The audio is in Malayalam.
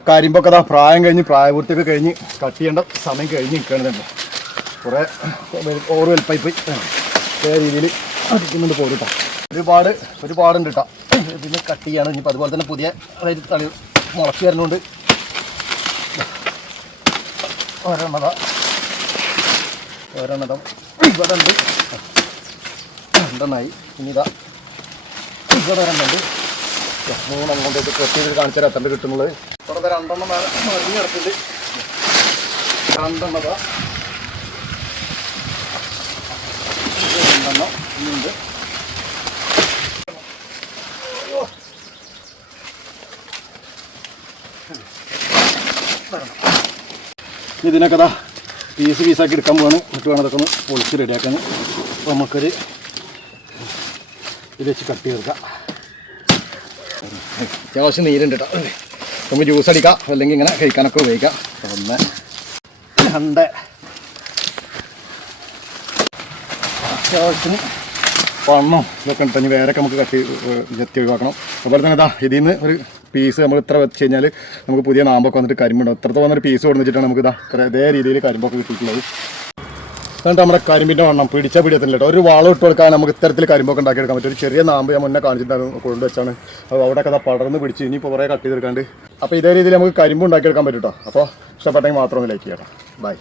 കരിമ്പൊക്കെ അതാ പ്രായം കഴിഞ്ഞ് പ്രായപൂർത്തിയൊക്കെ കഴിഞ്ഞ് കട്ട് ചെയ്യേണ്ട സമയം കഴിഞ്ഞ് നിൽക്കണമെന്നുണ്ട്. കുറേ ഓറ് വലുപ്പായി പോയി അതേ രീതിയിൽ അടിക്കുന്നുണ്ട് പോരും കേട്ടോ. ഒരുപാടുണ്ട് കേട്ടോ. പിന്നെ കട്ട് ചെയ്യാണ്. ഇനിയിപ്പോൾ അതുപോലെ തന്നെ പുതിയ അതായത് തളി മുളച്ച് വരുന്നുണ്ട്. ഒരെണ്ണതാ ഇവിടെ ഉണ്ട് 2 ഇനി ഇതാ ഇവിടെ 2 3 കൊണ്ടേക്ക് കട്ട് ചെയ്ത് കാണിച്ചാൽ എത്ര കിട്ടുന്നുള്ളത്. ഇവിടെ 2 മറിഞ്ഞ് കിടക്കുന്നുണ്ട്. 2 ഇനിയുണ്ട്. ഇതിനൊക്കെ അതാ പീസാക്കി എടുക്കാൻ പോവാണ്. എന്നിട്ട് വേണം അതൊക്കെ ഒന്ന് പൊളിച്ച് റെഡിയാക്കാൻ. അപ്പോൾ നമുക്കൊരു ഇത് വെച്ച് കട്ട് ചെയ്തെടുക്കാം. അത്യാവശ്യം നീരുണ്ട് കേട്ടോ. നമുക്ക് ജ്യൂസ് അടിക്കാം, അല്ലെങ്കിൽ ഇങ്ങനെ കഴിക്കാനൊക്കെ ഉപയോഗിക്കാം. 1 2 അത്യാവശ്യത്തിന് പണം ഇതൊക്കെ ഉണ്ടെങ്കിൽ വേറൊക്കെ നമുക്ക് കട്ട് ജെത്തി ഒഴിവാക്കണം. അതുപോലെ തന്നെ ഇതാ ഇതിൽ നിന്ന് ഒരു പീസ് നമ്മൾ ഇത്ര വെച്ച് കഴിഞ്ഞാൽ നമുക്ക് പുതിയ നാമ്പൊക്കെ വന്നിട്ട് കരിമ്പുണ്ടാവും. ഇത്രത്തെ വന്നൊരു പീസ് കൊടുത്തിട്ടാണ് നമുക്ക് ഇതേ രീതിയിൽ കരിമ്പൊക്കെ കിട്ടിയിട്ടുള്ളത്. എന്നിട്ട് നമ്മുടെ കരിമ്പിൻ്റെ വണ്ണം പിടിയത്തില്ല കേട്ടോ. ഒരു വളം ഇട്ട് കൊടുക്കാൻ നമുക്ക് ഇത്തരത്തിൽ കരിമ്പൊക്കെ ഉണ്ടാക്കിയെടുക്കാൻ പറ്റും. ഒരു ചെറിയ നാമ്പ് ഞാൻ മുന്നേ കാണിച്ചിട്ടാണ് കൊണ്ടുവച്ചാണ്. അപ്പോൾ അവിടെയൊക്കെ അതാ പടർന്ന് പിടിച്ച് ഇനിയിപ്പോൾ കുറേ കട്ട് ചെയ്തെടുക്കാണ്ട്. അപ്പോൾ ഇതേ രീതിയിൽ നമുക്ക് കരിമ്പ് ഉണ്ടാക്കിയെടുക്കാൻ പറ്റും കേട്ടോ. അപ്പോൾ ഇഷ്ടപ്പെട്ടെങ്കിൽ മാത്രം ഒന്ന് ലൈക്ക് ചെയ്യാം. ബൈ.